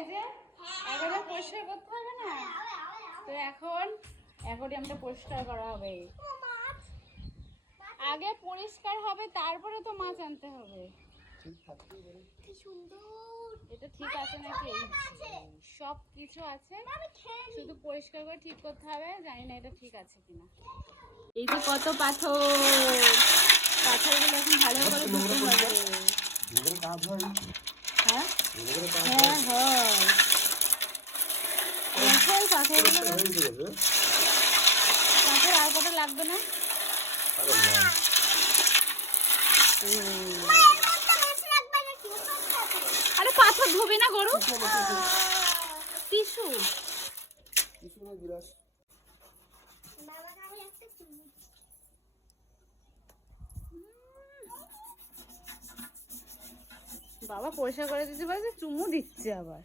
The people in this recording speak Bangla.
এই যে অ্যাকোয়ারিয়াম পরিষ্কার করতে হবে না? তো এখন অ্যাকোয়ারিয়ামটা পরিষ্কার করা হবে। আগে পরিষ্কার হবে তারপরে তো মাছ আনতে হবে। এটা ঠিক আছে নাকি? সব কিছু আছে, শুধু পরিষ্কার করে ঠিক করতে হবে। জানি না এটা ঠিক আছে কিনা। এই যে কত পাথর, পাথরগুলো এখন ভালো করে ধুতে হবে। হ্যাঁ হ্যাঁ হয়। পাথর আর কটা লাগবে না? আরে পাথর ধুবি না গরু? টিস্যু বাবা পয়সা করে দিতে পারছে, চুমু দিচ্ছে আবার।